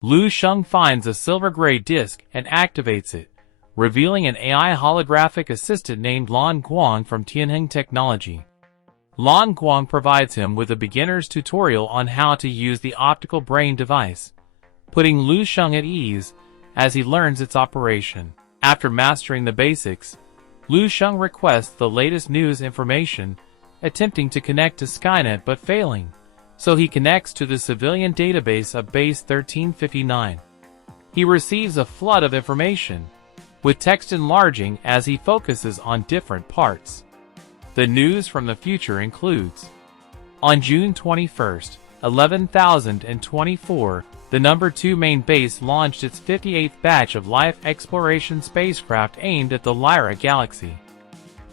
Lu Sheng finds a silver-gray disk and activates it, revealing an AI holographic assistant named Lan Guang from Tianheng Technology. Lan Guang provides him with a beginner's tutorial on how to use the optical brain device, putting Lu Sheng at ease as he learns its operation. After mastering the basics, Lu Sheng requests the latest news information, attempting to connect to Skynet but failing, so he connects to the civilian database of Base 1359. He receives a flood of information, with text enlarging as he focuses on different parts. The news from the future includes: on June 21, 11,024, the No. 2 main base launched its 58th batch of life exploration spacecraft aimed at the Lyra galaxy.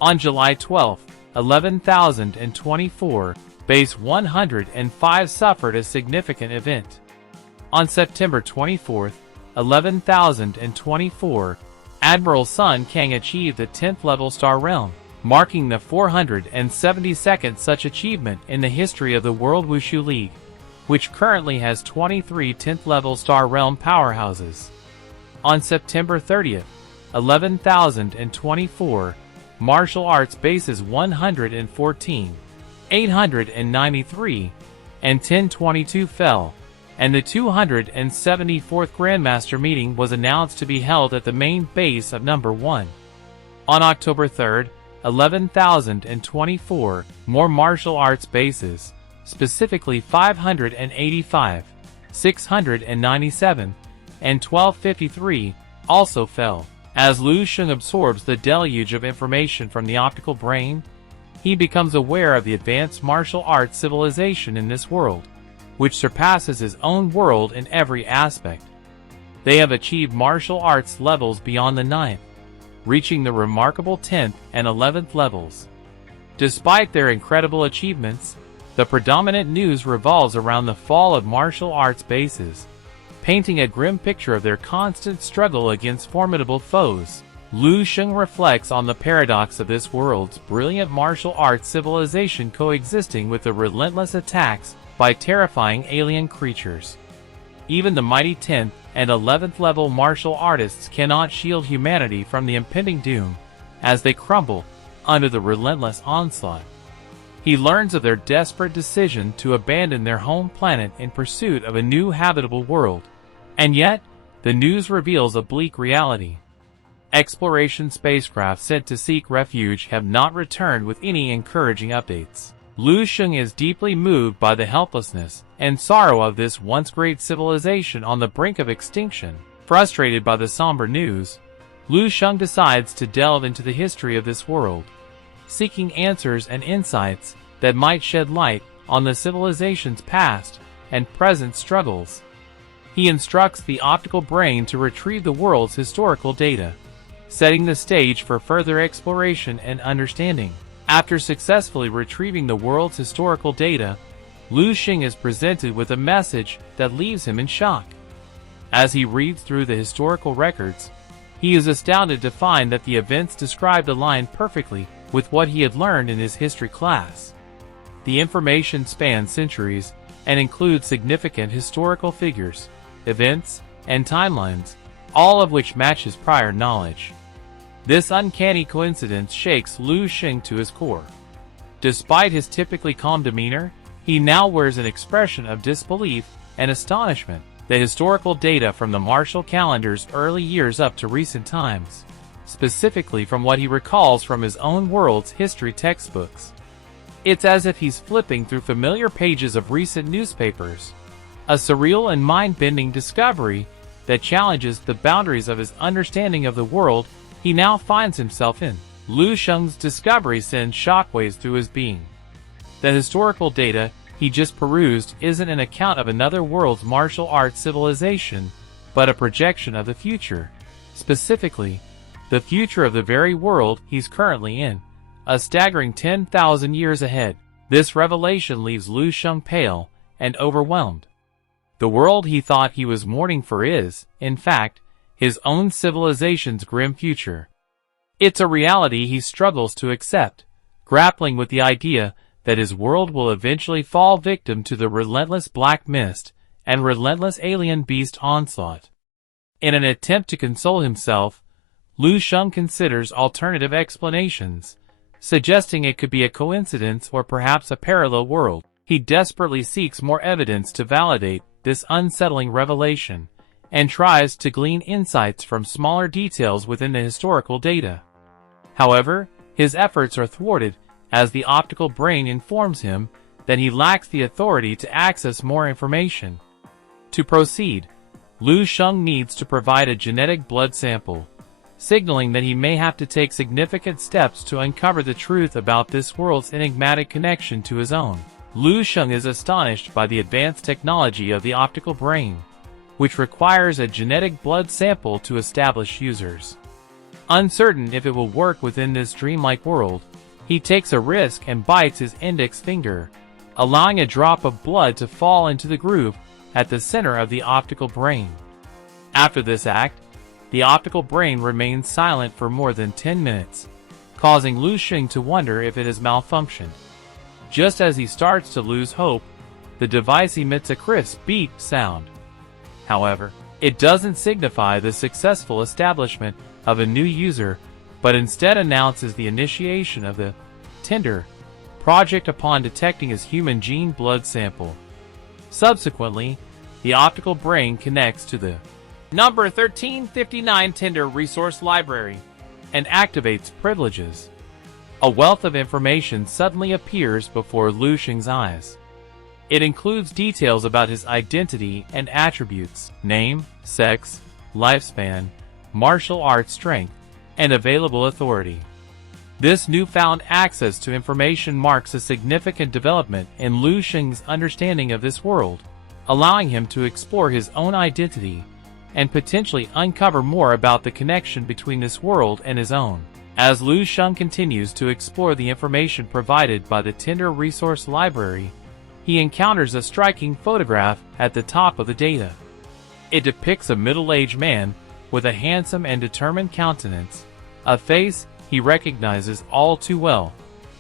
On July 12, 11,024, Base 105 suffered a significant event. On September 24, 11,024, Admiral Sun Kang achieved the 10th level star realm, marking the 472nd such achievement in the history of the World Wushu League, which currently has 23 10th level star realm powerhouses. On September 30, 11,024, martial arts bases 114, 893, and 1022 fell, and the 274th Grandmaster meeting was announced to be held at the main base of No. 1. On October 3, 11,024, more martial arts bases, specifically 585, 697, and 1253, also fell. As Lu Sheng absorbs the deluge of information from the optical brain, he becomes aware of the advanced martial arts civilization in this world, which surpasses his own world in every aspect. They have achieved martial arts levels beyond the 9th, reaching the remarkable 10th and 11th levels. Despite their incredible achievements, the predominant news revolves around the fall of martial arts bases, painting a grim picture of their constant struggle against formidable foes. Lu Sheng reflects on the paradox of this world's brilliant martial arts civilization coexisting with the relentless attacks by terrifying alien creatures. Even the mighty 10th and 11th level martial artists cannot shield humanity from the impending doom, as they crumble under the relentless onslaught. He learns of their desperate decision to abandon their home planet in pursuit of a new habitable world. And yet, the news reveals a bleak reality. Exploration spacecraft sent to seek refuge have not returned with any encouraging updates. Lu Sheng is deeply moved by the helplessness and sorrow of this once great civilization on the brink of extinction. Frustrated by the somber news, Lu Sheng decides to delve into the history of this world, seeking answers and insights that might shed light on the civilization's past and present struggles. He instructs the optical brain to retrieve the world's historical data, setting the stage for further exploration and understanding. After successfully retrieving the world's historical data, Lu Sheng is presented with a message that leaves him in shock. As he reads through the historical records, he is astounded to find that the events described align perfectly with what he had learned in his history class. The information spans centuries and includes significant historical figures, events, and timelines, all of which match his prior knowledge. This uncanny coincidence shakes Lu Sheng to his core. Despite his typically calm demeanor, he now wears an expression of disbelief and astonishment. The historical data from the martial calendar's early years up to recent times, specifically from what he recalls from his own world's history textbooks. It's as if he's flipping through familiar pages of recent newspapers. A surreal and mind-bending discovery that challenges the boundaries of his understanding of the world he now finds himself in. Lu Sheng's discovery sends shockwaves through his being. The historical data he just perused isn't an account of another world's martial arts civilization, but a projection of the future. Specifically, the future of the very world he's currently in, a staggering 10,000 years ahead. This revelation leaves Lu Sheng pale and overwhelmed. The world he thought he was mourning for is, in fact, his own civilization's grim future. It's a reality he struggles to accept, grappling with the idea that his world will eventually fall victim to the relentless black mist and relentless alien beast onslaught. In an attempt to console himself, Lu Sheng considers alternative explanations, suggesting it could be a coincidence or perhaps a parallel world. He desperately seeks more evidence to validate this unsettling revelation, and tries to glean insights from smaller details within the historical data. However, his efforts are thwarted as the optical brain informs him that he lacks the authority to access more information. To proceed, Lu Sheng needs to provide a genetic blood sample, signaling that he may have to take significant steps to uncover the truth about this world's enigmatic connection to his own. Lu Sheng is astonished by the advanced technology of the optical brain, which requires a genetic blood sample to establish users. Uncertain if it will work within this dreamlike world, he takes a risk and bites his index finger, allowing a drop of blood to fall into the groove at the center of the optical brain. After this act, the optical brain remains silent for more than 10 minutes, causing Lu Sheng to wonder if it has malfunctioned. Just as he starts to lose hope, the device emits a crisp beep sound. However, it doesn't signify the successful establishment of a new user, but instead announces the initiation of the Tinder project upon detecting his human gene blood sample. Subsequently, the optical brain connects to the number 1359 Tinder resource library and activates privileges. A wealth of information suddenly appears before Lu Sheng's eyes. It includes details about his identity and attributes, name, sex, lifespan, martial arts strength, and available authority. This newfound access to information marks a significant development in Lu Sheng's understanding of this world, allowing him to explore his own identity and potentially uncover more about the connection between this world and his own. As Lu Sheng continues to explore the information provided by the Tinder resource library, he encounters a striking photograph at the top of the data. It depicts a middle-aged man with a handsome and determined countenance, a face he recognizes all too well.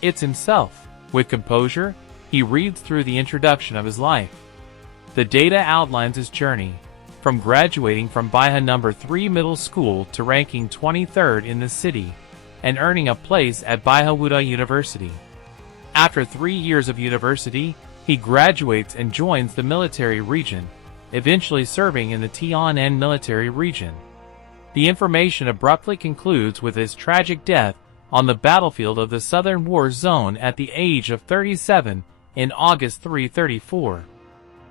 It's himself. With composure, he reads through the introduction of his life. The data outlines his journey, from graduating from Baihe No. 3 Middle School to ranking 23rd in the city, and earning a place at Baihe University. After 3 years of university, he graduates and joins the military region, eventually serving in the Tian'an military region. The information abruptly concludes with his tragic death on the battlefield of the Southern War Zone at the age of 37 in August 334.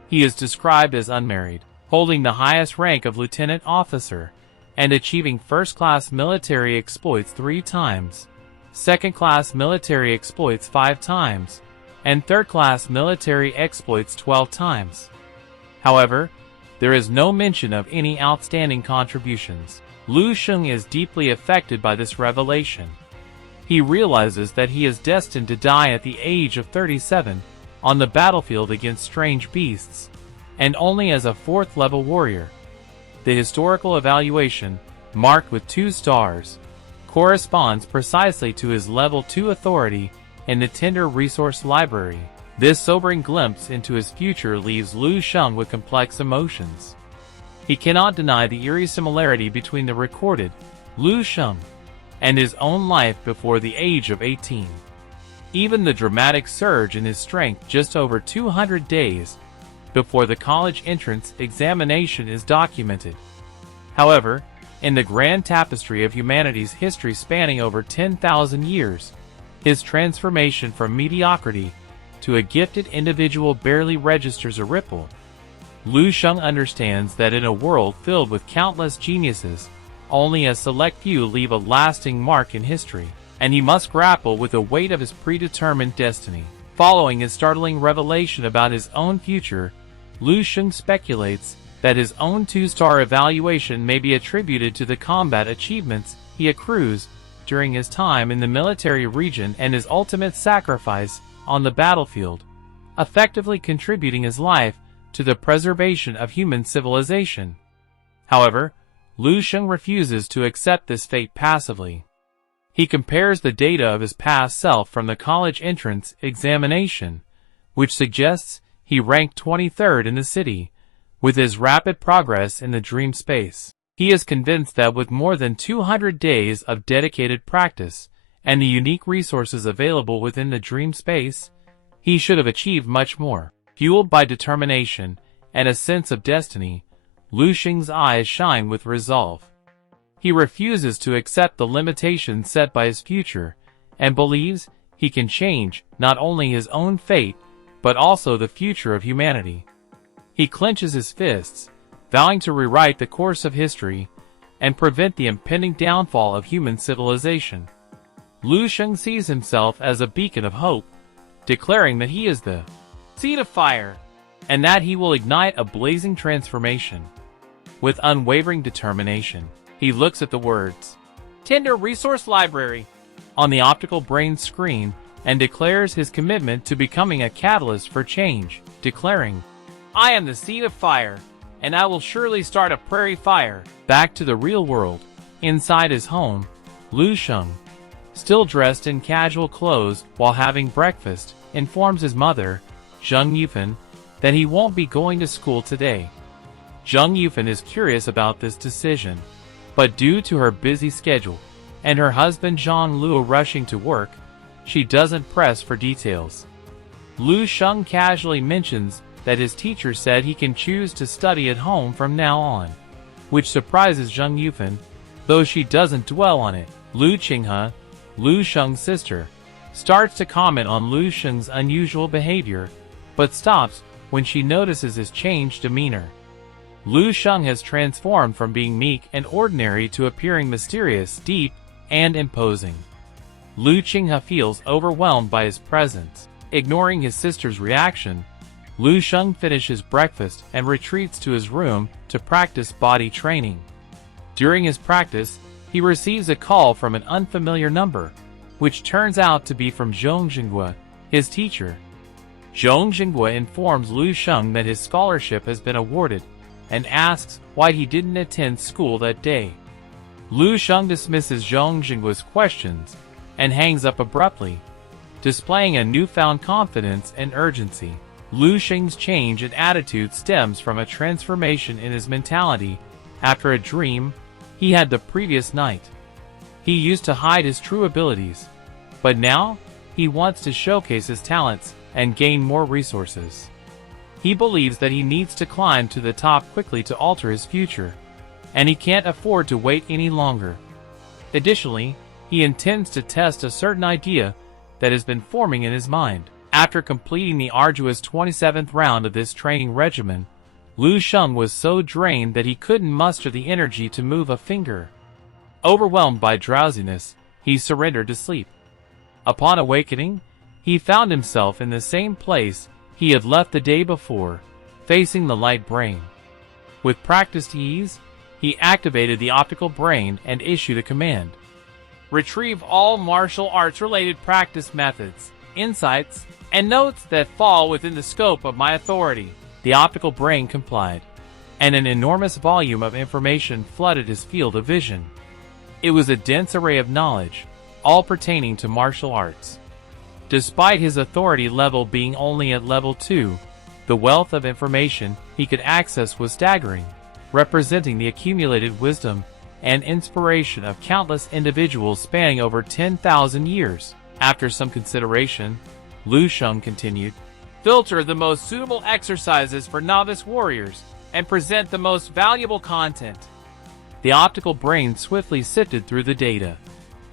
He is described as unmarried, holding the highest rank of lieutenant officer, and achieving first-class military exploits 3 times, second-class military exploits 5 times, and third-class military exploits 12 times. However, there is no mention of any outstanding contributions. Lu Sheng is deeply affected by this revelation. He realizes that he is destined to die at the age of 37 on the battlefield against strange beasts, and only as a 4th-level warrior. The historical evaluation, marked with 2 stars, corresponds precisely to his level 2 authority in the Tinder resource library. This sobering glimpse into his future leaves Lu Sheng with complex emotions. He cannot deny the eerie similarity between the recorded Lu Sheng and his own life before the age of 18. Even the dramatic surge in his strength just over 200 days before the college entrance examination is documented. However, in the grand tapestry of humanity's history spanning over 10,000 years, his transformation from mediocrity to a gifted individual barely registers a ripple. Lu Sheng understands that in a world filled with countless geniuses, only a select few leave a lasting mark in history, and he must grapple with the weight of his predetermined destiny. Following his startling revelation about his own future, Lu Sheng speculates that his own 2-star evaluation may be attributed to the combat achievements he accrues during his time in the military region and his ultimate sacrifice on the battlefield, effectively contributing his life to the preservation of human civilization. However, Lu Sheng refuses to accept this fate passively. He compares the data of his past self from the college entrance examination, which suggests he ranked 23rd in the city, With his rapid progress in the dream space, he is convinced that with more than 200 days of dedicated practice and the unique resources available within the dream space, he should have achieved much more. Fueled by determination and a sense of destiny, Lu Xing's eyes shine with resolve. He refuses to accept the limitations set by his future and believes he can change not only his own fate but also the future of humanity. He clenches his fists, vowing to rewrite the course of history and prevent the impending downfall of human civilization. Lu Xing sees himself as a beacon of hope, declaring that he is the seed of fire, and that he will ignite a blazing transformation. With unwavering determination, he looks at the words, "Tender Resource Library," on the optical brain screen and declares his commitment to becoming a catalyst for change, declaring, "I am the seed of fire, and I will surely start a prairie fire." Back to the real world, inside his home, Lu Xing, still dressed in casual clothes while having breakfast, informs his mother, Zheng Yufan, that he won't be going to school today. Zheng Yufan is curious about this decision, but due to her busy schedule and her husband Zhang Luo rushing to work, she doesn't press for details. Lu Xing casually mentions that his teacher said he can choose to study at home from now on, which surprises Zheng Yufan, though she doesn't dwell on it. Lu Qinghe, Lu Xing's sister, starts to comment on Lu Xing's unusual behavior, but stops when she notices his changed demeanor. Lu Xing has transformed from being meek and ordinary to appearing mysterious, deep, and imposing. Lu Qinghe feels overwhelmed by his presence. Ignoring his sister's reaction, Lu Xing finishes breakfast and retreats to his room to practice body training. During his practice, he receives a call from an unfamiliar number, which turns out to be from Zhong Jinghua, his teacher. Zhong Jinghua informs Lu Xing that his scholarship has been awarded and asks why he didn't attend school that day. Lu Xing dismisses Zhong Jinghua's questions and hangs up abruptly, displaying a newfound confidence and urgency. Lu Xing's change in attitude stems from a transformation in his mentality after a dream he had the previous night. He used to hide his true abilities, but now he wants to showcase his talents and gain more resources. He believes that he needs to climb to the top quickly to alter his future, and he can't afford to wait any longer. Additionally, he intends to test a certain idea that has been forming in his mind. After completing the arduous 27th round of this training regimen, Lu Xing was so drained that he couldn't muster the energy to move a finger. Overwhelmed by drowsiness, he surrendered to sleep. Upon awakening, he found himself in the same place he had left the day before, facing the light brain. With practiced ease, he activated the optical brain and issued a command. "Retrieve all martial arts-related practice methods, insights, and notes that fall within the scope of my authority." The optical brain complied, and an enormous volume of information flooded his field of vision. It was a dense array of knowledge, all pertaining to martial arts. Despite his authority level being only at level 2, the wealth of information he could access was staggering, representing the accumulated wisdom and inspiration of countless individuals spanning over 10,000 years. After some consideration, Lu Xing continued, "Filter the most suitable exercises for novice warriors and present the most valuable content." The optical brain swiftly sifted through the data,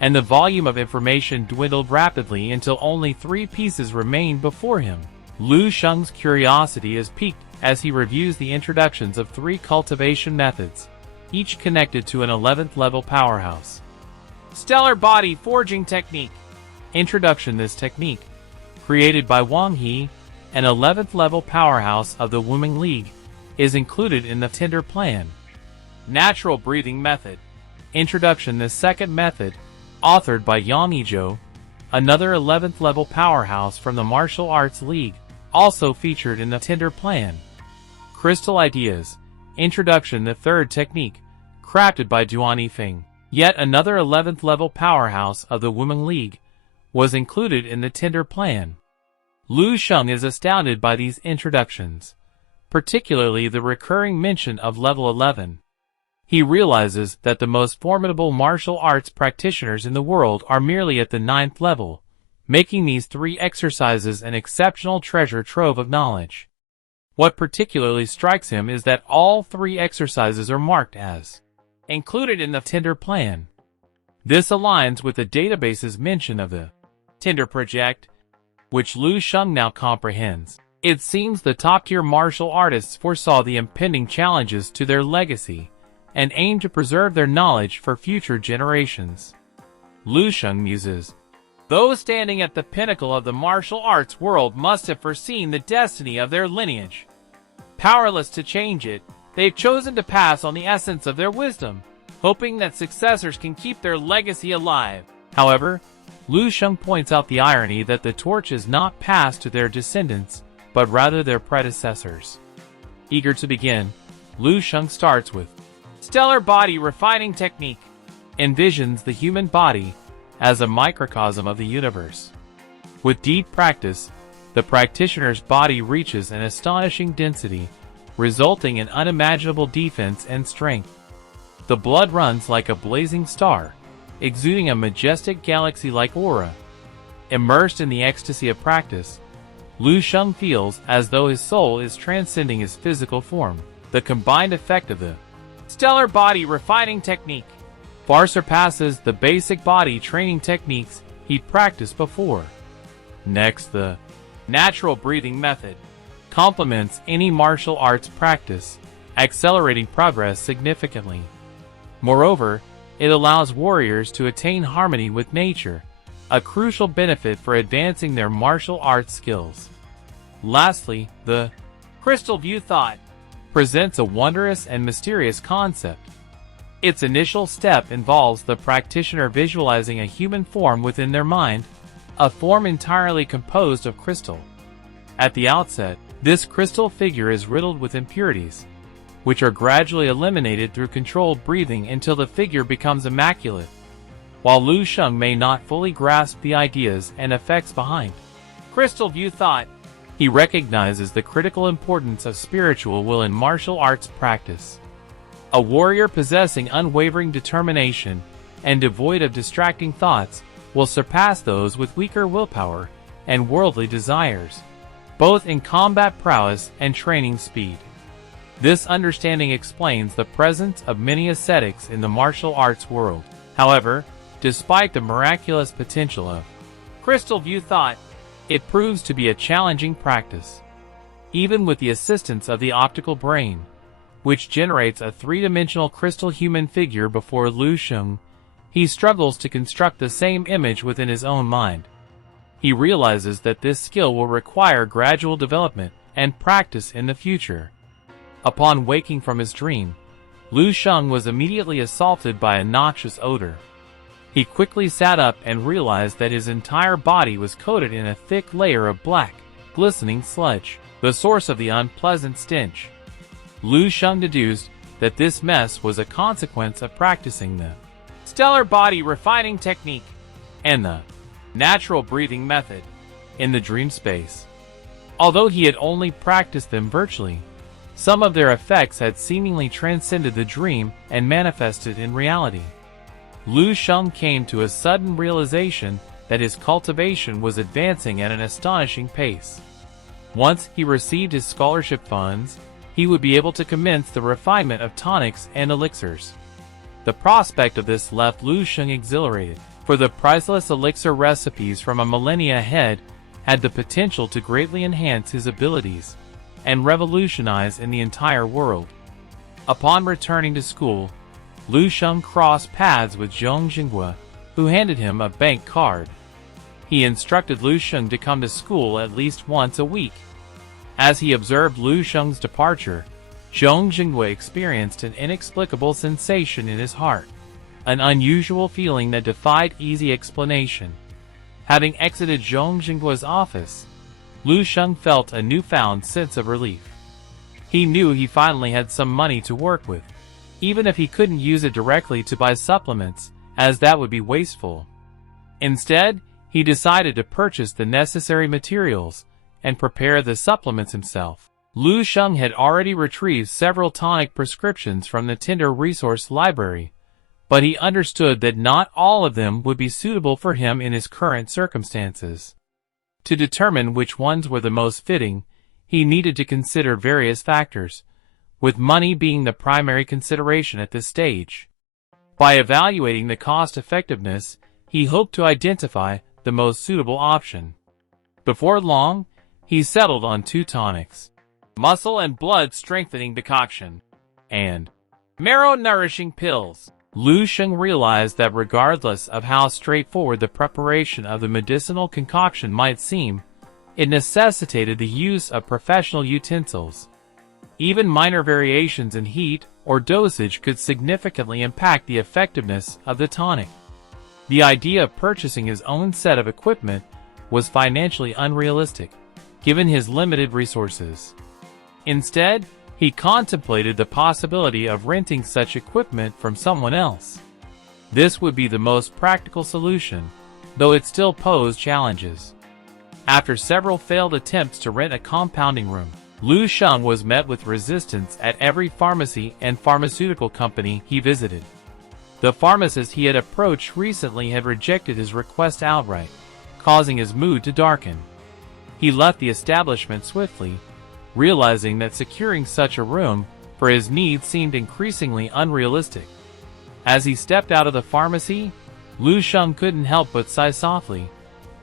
and the volume of information dwindled rapidly until only 3 pieces remained before him. Lu Xing's curiosity is piqued as he reviews the introductions of 3 cultivation methods, each connected to an 11th level powerhouse. Stellar Body Forging Technique. Introduction. This technique, created by Wang He, an 11th level powerhouse of the Wuming League, is included in the tender plan. Natural Breathing Method. Introduction. This second method, authored by Yang Yizhou, another 11th level powerhouse from the Martial Arts League, also featured in the tender plan. Crystal Ideas. Introduction. The third technique, crafted by Duan Yifeng, yet another 11th level powerhouse of the Wuming League, was included in the tender plan. Lu Xing is astounded by these introductions. particularly the recurring mention of level 11. He realizes that the most formidable martial arts practitioners in the world are merely at the 9th level, making these 3 exercises an exceptional treasure trove of knowledge. What particularly strikes him is that all 3 exercises are marked as included in the Tinder plan. This aligns with the database's mention of the Tinder project, which Lu Sheng now comprehends. It seems the top-tier martial artists foresaw the impending challenges to their legacy and aimed to preserve their knowledge for future generations. Lu Sheng muses, "Those standing at the pinnacle of the martial arts world must have foreseen the destiny of their lineage. Powerless to change it, they've chosen to pass on the essence of their wisdom, hoping that successors can keep their legacy alive." However, Lu Sheng points out the irony that the torch is not passed to their descendants, but rather their predecessors. Eager to begin, Lu Sheng starts with stellar body refining technique, envisions the human body as a microcosm of the universe. With deep practice, the practitioner's body reaches an astonishing density, resulting in unimaginable defense and strength. The blood runs like a blazing star, exuding a majestic galaxy-like aura. Immersed in the ecstasy of practice, Lu Sheng feels as though his soul is transcending his physical form. The combined effect of the stellar body refining technique far surpasses the basic body training techniques he'd practiced before. Next, the natural breathing method complements any martial arts practice, accelerating progress significantly. Moreover, it allows warriors to attain harmony with nature, a crucial benefit for advancing their martial arts skills. Lastly, the crystal view thought presents a wondrous and mysterious concept. Its initial step involves the practitioner visualizing a human form within their mind, a form entirely composed of crystal. At the outset, this crystal figure is riddled with impurities, which are gradually eliminated through controlled breathing until the figure becomes immaculate. While Lu Sheng may not fully grasp the ideas and effects behind crystal view thought, he recognizes the critical importance of spiritual will in martial arts practice. A warrior possessing unwavering determination and devoid of distracting thoughts will surpass those with weaker willpower and worldly desires, both in combat prowess and training speed. This understanding explains the presence of many ascetics in the martial arts world. However, despite the miraculous potential of crystal view thought, it proves to be a challenging practice. Even with the assistance of the optical brain, which generates a 3-dimensional crystal human figure before Lu Sheng, he struggles to construct the same image within his own mind. He realizes that this skill will require gradual development and practice in the future. Upon waking from his dream, Lu Sheng was immediately assaulted by a noxious odor. He quickly sat up and realized that his entire body was coated in a thick layer of black, glistening sludge, the source of the unpleasant stench. Lu Sheng deduced that this mess was a consequence of practicing the stellar body refining technique and the natural breathing method in the dream space. Although he had only practiced them virtually, some of their effects had seemingly transcended the dream and manifested in reality. Lu Sheng came to a sudden realization that his cultivation was advancing at an astonishing pace. Once he received his scholarship funds, he would be able to commence the refinement of tonics and elixirs. The prospect of this left Lu Sheng exhilarated, for the priceless elixir recipes from a millennia ahead had the potential to greatly enhance his abilities and revolutionize in the entire world. Upon returning to school, Lu Sheng crossed paths with Zhong Jinghua, who handed him a bank card. He instructed Lu Sheng to come to school at least once a week. As he observed Lu Sheng's departure, Zhong Jinghua experienced an inexplicable sensation in his heart, an unusual feeling that defied easy explanation. Having exited Zhong Jinghua's office, Lu Sheng felt a newfound sense of relief. He knew he finally had some money to work with, even if he couldn't use it directly to buy supplements, as that would be wasteful. Instead, he decided to purchase the necessary materials and prepare the supplements himself. Lu Sheng had already retrieved several tonic prescriptions from the Tinder resource library, but he understood that not all of them would be suitable for him in his current circumstances. To determine which ones were the most fitting, he needed to consider various factors, with money being the primary consideration at this stage. By evaluating the cost-effectiveness, he hoped to identify the most suitable option. Before long, he settled on 2 tonics: muscle and blood strengthening decoction, and marrow nourishing pills. Lu Sheng realized that regardless of how straightforward the preparation of the medicinal concoction might seem, it necessitated the use of professional utensils. Even minor variations in heat or dosage could significantly impact the effectiveness of the tonic. The idea of purchasing his own set of equipment was financially unrealistic, given his limited resources. Instead, he contemplated the possibility of renting such equipment from someone else. This would be the most practical solution, though it still posed challenges. After several failed attempts to rent a compounding room, Lu Sheng was met with resistance at every pharmacy and pharmaceutical company he visited. The pharmacist he had approached recently had rejected his request outright, causing his mood to darken. He left the establishment swiftly, realizing that securing such a room for his needs seemed increasingly unrealistic. As he stepped out of the pharmacy, Lu Sheng couldn't help but sigh softly.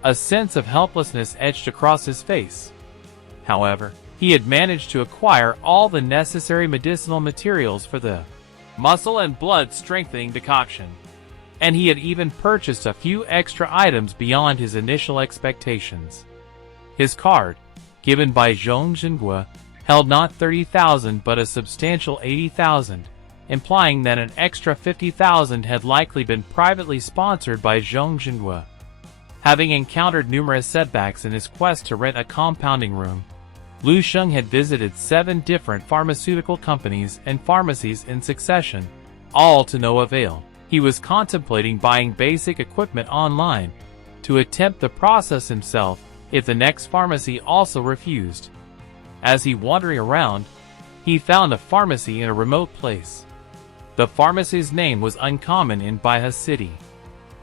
A sense of helplessness etched across his face. However, he had managed to acquire all the necessary medicinal materials for the muscle and blood strengthening decoction, and he had even purchased a few extra items beyond his initial expectations. His card, given by Zhong Zhenghua, held not 30,000 but a substantial 80,000, implying that an extra 50,000 had likely been privately sponsored by Zhong Zhenghua. Having encountered numerous setbacks in his quest to rent a compounding room, Lu Sheng had visited 7 different pharmaceutical companies and pharmacies in succession, all to no avail. He was contemplating buying basic equipment online to attempt the process himself if the next pharmacy also refused. As he wandered around, he found a pharmacy in a remote place. The pharmacy's name was uncommon in Baihe City.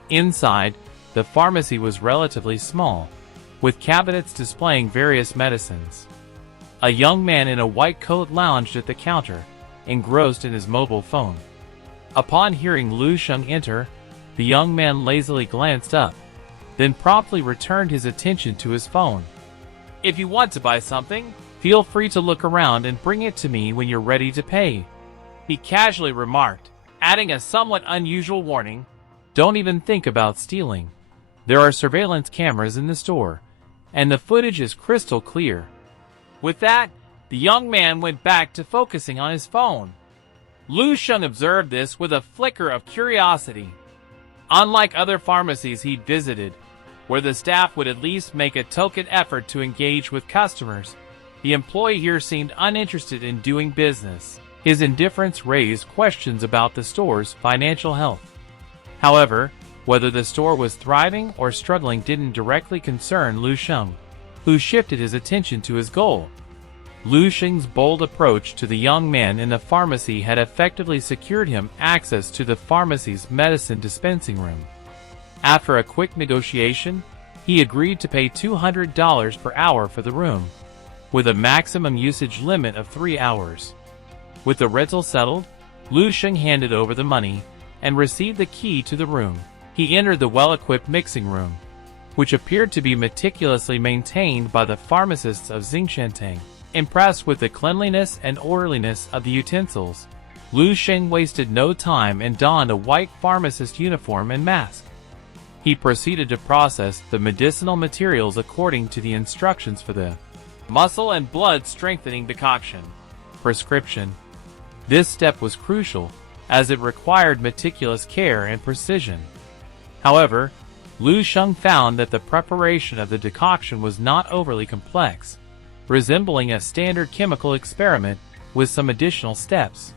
Inside, the pharmacy was relatively small, with cabinets displaying various medicines. A young man in a white coat lounged at the counter, engrossed in his mobile phone. Upon hearing Lu Sheng enter, the young man lazily glanced up, then promptly returned his attention to his phone. "If you want to buy something, feel free to look around and bring it to me when you're ready to pay," he casually remarked, adding a somewhat unusual warning: "Don't even think about stealing. There are surveillance cameras in the store, and the footage is crystal clear." With that, the young man went back to focusing on his phone. Lu Sheng observed this with a flicker of curiosity. Unlike other pharmacies he'd visited, where the staff would at least make a token effort to engage with customers, the employee here seemed uninterested in doing business. His indifference raised questions about the store's financial health. However, whether the store was thriving or struggling didn't directly concern Lu Sheng, who shifted his attention to his goal. Lu Sheng's bold approach to the young man in the pharmacy had effectively secured him access to the pharmacy's medicine dispensing room. After a quick negotiation, he agreed to pay $200 per hour for the room, with a maximum usage limit of 3 hours. With the rental settled, Lu Sheng handed over the money and received the key to the room. He entered the well-equipped mixing room, which appeared to be meticulously maintained by the pharmacists of Xingshantang. Impressed with the cleanliness and orderliness of the utensils, Lu Sheng wasted no time and donned a white pharmacist uniform and mask. He proceeded to process the medicinal materials according to the instructions for the muscle and blood strengthening decoction prescription. This step was crucial, as it required meticulous care and precision. However, Lu Sheng found that the preparation of the decoction was not overly complex, resembling a standard chemical experiment with some additional steps.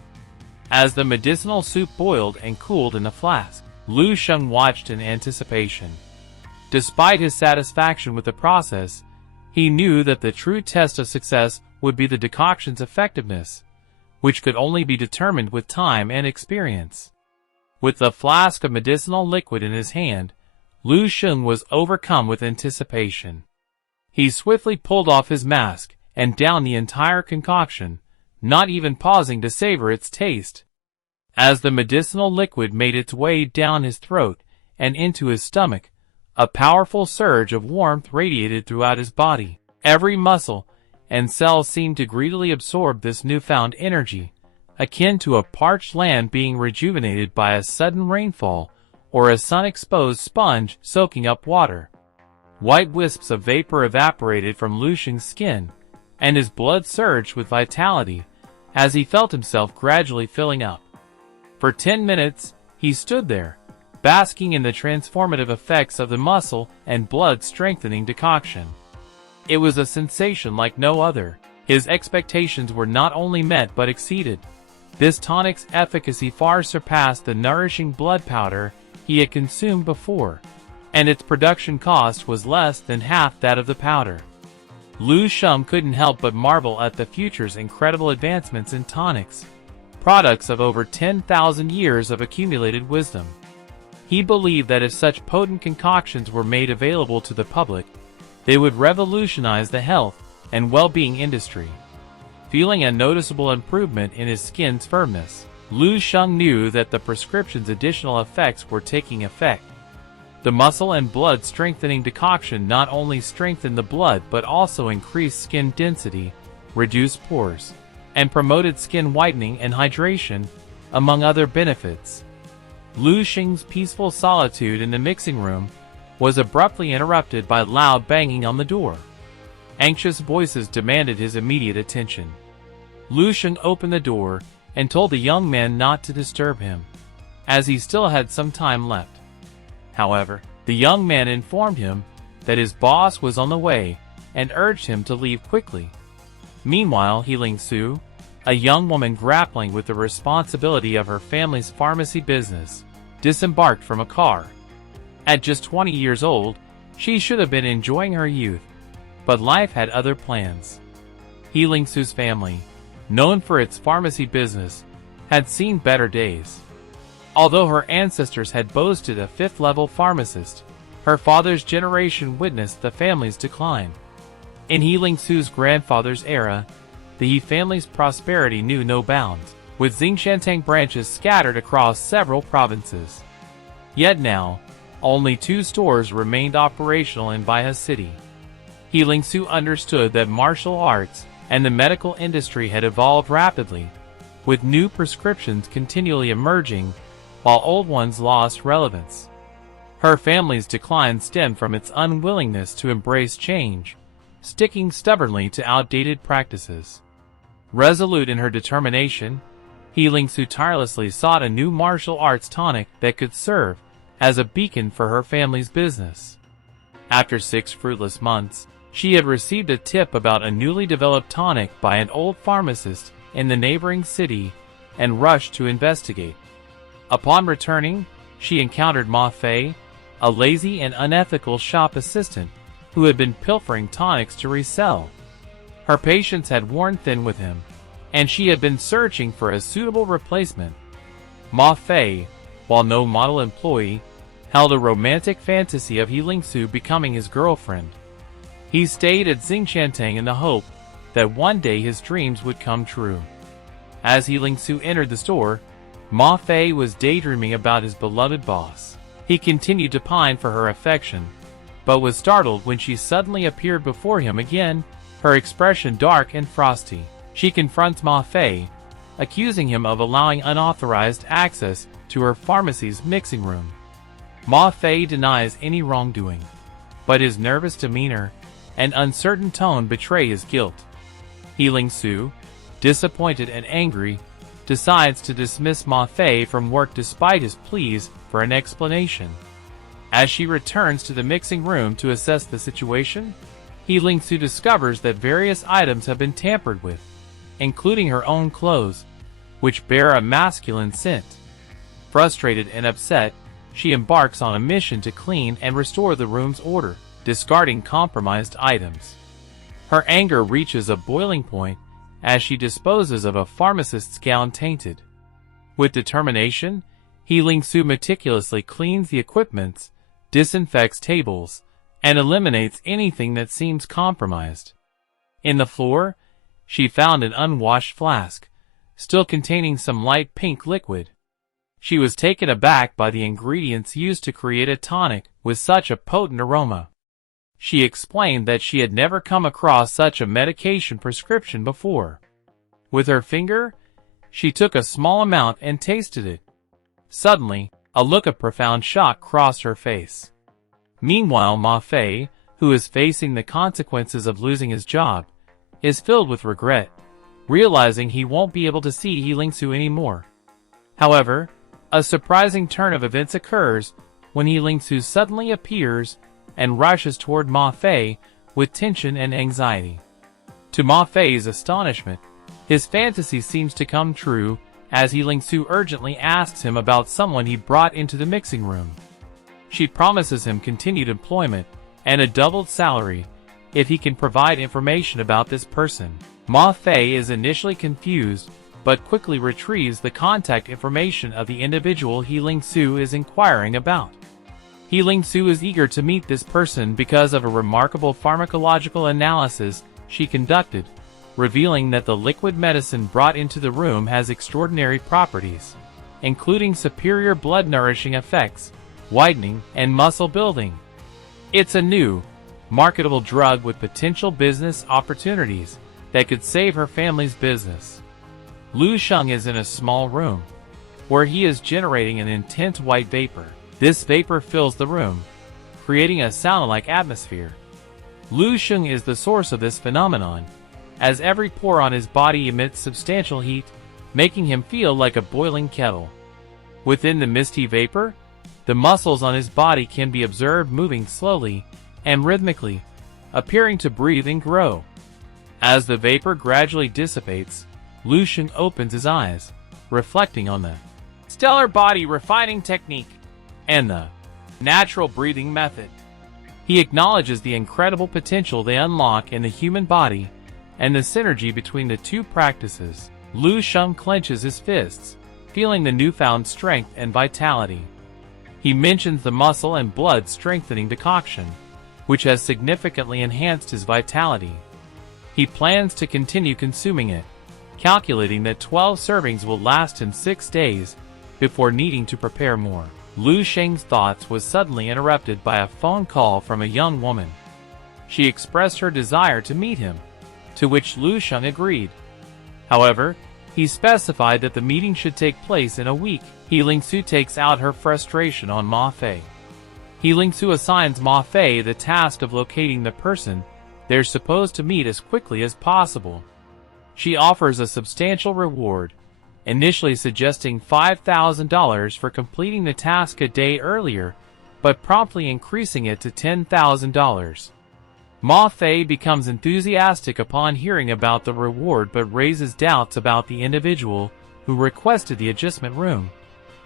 As the medicinal soup boiled and cooled in a flask, Lu Sheng watched in anticipation. Despite his satisfaction with the process, he knew that the true test of success would be the decoction's effectiveness, which could only be determined with time and experience. With the flask of medicinal liquid in his hand, Lu Sheng was overcome with anticipation. He swiftly pulled off his mask and downed the entire concoction, not even pausing to savor its taste. As the medicinal liquid made its way down his throat and into his stomach, a powerful surge of warmth radiated throughout his body. Every muscle and cell seemed to greedily absorb this newfound energy, akin to a parched land being rejuvenated by a sudden rainfall or a sun-exposed sponge soaking up water. White wisps of vapor evaporated from Lu Sheng's skin, and his blood surged with vitality as he felt himself gradually filling up. For 10 minutes, he stood there, basking in the transformative effects of the muscle and blood-strengthening decoction. It was a sensation like no other. His expectations were not only met but exceeded. This tonic's efficacy far surpassed the nourishing blood powder he had consumed before, and its production cost was less than half that of the powder. Lu Sheng couldn't help but marvel at the future's incredible advancements in tonics, products of over 10,000 years of accumulated wisdom. He believed that if such potent concoctions were made available to the public, they would revolutionize the health and well-being industry. Feeling a noticeable improvement in his skin's firmness, Lu Sheng knew that the prescription's additional effects were taking effect. The muscle and blood strengthening decoction not only strengthened the blood but also increased skin density, reduced pores, and promoted skin whitening and hydration, among other benefits. Lu Sheng's peaceful solitude in the mixing room was abruptly interrupted by loud banging on the door. Anxious voices demanded his immediate attention. Lu Sheng opened the door and told the young man not to disturb him, as he still had some time left. However, the young man informed him that his boss was on the way and urged him to leave quickly. Meanwhile, Healing Su, a young woman grappling with the responsibility of her family's pharmacy business, disembarked from a car. At just 20 years old, she should have been enjoying her youth, but life had other plans. Healing Su's family, known for its pharmacy business, had seen better days. Although her ancestors had boasted a 5th-level pharmacist, her father's generation witnessed the family's decline. In Healing Su's grandfather's era, the He family's prosperity knew no bounds, with Xingshanting branches scattered across several provinces. Yet now, only 2 stores remained operational in Baihe City. Healing Su understood that martial arts and the medical industry had evolved rapidly, with new prescriptions continually emerging while old ones lost relevance. Her family's decline stemmed from its unwillingness to embrace change, sticking stubbornly to outdated practices. Resolute in her determination, Healing Su tirelessly sought a new martial arts tonic that could serve as a beacon for her family's business. After 6 fruitless months, she had received a tip about a newly developed tonic by an old pharmacist in the neighboring city and rushed to investigate. Upon returning, she encountered Ma Fei, a lazy and unethical shop assistant who had been pilfering tonics to resell. Her patience had worn thin with him, and she had been searching for a suitable replacement. Ma Fei, while no model employee, held a romantic fantasy of Healing Su becoming his girlfriend. He stayed at Xingshanting in the hope that one day his dreams would come true. As Healing Su entered the store, Ma Fei was daydreaming about his beloved boss. He continued to pine for her affection, but was startled when she suddenly appeared before him again, her expression dark and frosty. She confronts Ma Fei, accusing him of allowing unauthorized access to her pharmacy's mixing room. Ma Fei denies any wrongdoing, but his nervous demeanor and uncertain tone betray his guilt. Healing Su, disappointed and angry, decides to dismiss Ma Fei from work despite his pleas for an explanation. As she returns to the mixing room to assess the situation, Healing Su discovers that various items have been tampered with, including her own clothes, which bear a masculine scent. Frustrated and upset, she embarks on a mission to clean and restore the room's order, discarding compromised items. Her anger reaches a boiling point as she disposes of a pharmacist's gown tainted. With determination, Healing Su meticulously cleans the equipments, disinfects tables, and eliminates anything that seems compromised. In the floor, she found an unwashed flask, still containing some light pink liquid. She was taken aback by the ingredients used to create a tonic with such a potent aroma. She explained that she had never come across such a medication prescription before. With her finger, she took a small amount and tasted it. Suddenly, a look of profound shock crossed her face. Meanwhile, Ma Fei, who is facing the consequences of losing his job, is filled with regret, realizing he won't be able to see Healing Su anymore. However, a surprising turn of events occurs when Healing Su suddenly appears and rushes toward Ma Fei with tension and anxiety. To Ma Fei's astonishment, his fantasy seems to come true as Healing Su urgently asks him about someone he brought into the mixing room. She promises him continued employment and a doubled salary if he can provide information about this person. Ma Fei is initially confused, but quickly retrieves the contact information of the individual Healing Su is inquiring about. Healing Su is eager to meet this person because of a remarkable pharmacological analysis she conducted, revealing that the liquid medicine brought into the room has extraordinary properties, including superior blood-nourishing effects, whitening, and muscle building. It's a new, marketable drug with potential business opportunities that could save her family's business. Lu Sheng is in a small room, where he is generating an intense white vapor. This vapor fills the room, creating a sauna-like atmosphere. Lu Sheng is the source of this phenomenon, as every pore on his body emits substantial heat, making him feel like a boiling kettle. Within the misty vapor, the muscles on his body can be observed moving slowly and rhythmically, appearing to breathe and grow. As the vapor gradually dissipates, Lu Sheng opens his eyes, reflecting on the stellar body refining technique and the natural breathing method. He acknowledges the incredible potential they unlock in the human body and the synergy between the two practices. Lu Sheng clenches his fists, feeling the newfound strength and vitality. He mentions the muscle and blood strengthening decoction, which has significantly enhanced his vitality. He plans to continue consuming it, calculating that 12 servings will last him 6 days before needing to prepare more. Lu Sheng's thoughts was suddenly interrupted by a phone call from a young woman. She expressed her desire to meet him, to which Lu Sheng agreed. However, he specified that the meeting should take place in a week. Healing Su takes out her frustration on Ma Fei. Healing Su assigns Ma Fei the task of locating the person they're supposed to meet as quickly as possible. She offers a substantial reward, initially suggesting $5,000 for completing the task a day earlier, but promptly increasing it to $10,000. Ma Fei becomes enthusiastic upon hearing about the reward but raises doubts about the individual who requested the adjustment room,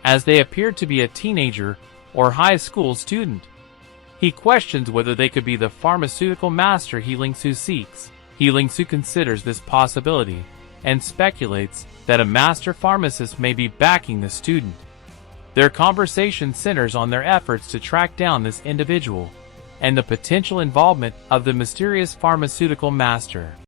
as they appear to be a teenager or high school student. He questions whether they could be the pharmaceutical master Healing Su seeks. Healing Su considers this possibility and speculates that a master pharmacist may be backing the student. Their conversation centers on their efforts to track down this individual and the potential involvement of the mysterious pharmaceutical master.